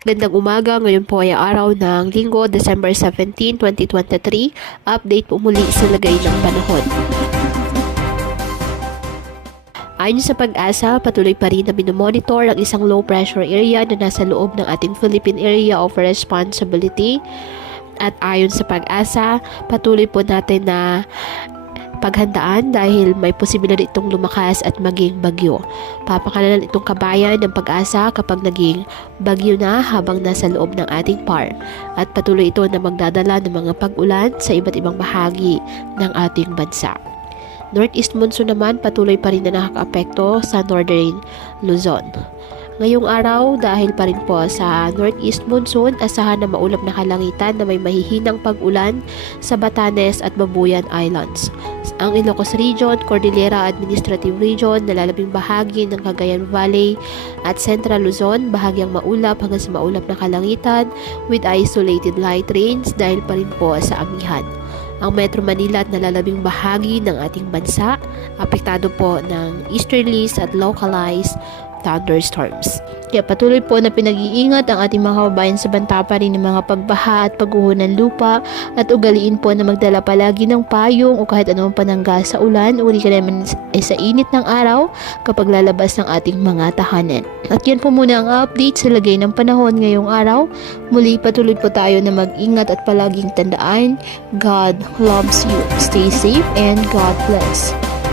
Gandang umaga, ngayon po ay araw ng Linggo, December 17, 2023. Update po muli sa lagay ng panahon. Ayon sa pag-asa, patuloy pa rin na minomonitor ang isang low pressure area na nasa loob ng ating Philippine Area of Responsibility. At ayon sa pag-asa, patuloy po natin na paghandaan dahil may posibilidad itong lumakas at maging bagyo. Papakalalan itong kabayan ng pag-asa kapag naging bagyo na habang nasa loob ng ating PAR. At patuloy ito na magdadala ng mga pag-ulan sa iba't ibang bahagi ng ating bansa. Northeast monsoon naman patuloy pa rin na nakakaapekto sa Northern Luzon. Ngayong araw, dahil pa rin po sa Northeast Monsoon, asahan na maulap na kalangitan na may mahihinang pag-ulan sa Batanes at Babuyan Islands. Ang Ilocos Region, Cordillera Administrative Region, nalalabing bahagi ng Cagayan Valley at Central Luzon, bahagyang maulap hanggang sa maulap na kalangitan with isolated light rains dahil pa rin po sa amihan. Ang Metro Manila at nalalabing bahagi ng ating bansa, apektado po ng easterlies at localized thunderstorms. Kaya patuloy po na pinag-iingat ang ating mga kababayan sa banta pa rin ng mga pagbaha at pagguho ng lupa at ugaliin po na magdala palagi ng payong o kahit anumang panangga sa ulan o di ka naman sa init ng araw kapag lalabas ng ating mga tahanan. At yan po muna ang update sa lagay ng panahon ngayong araw. Muli patuloy po tayo na mag-ingat at palaging tandaan, God loves you. Stay safe and God bless.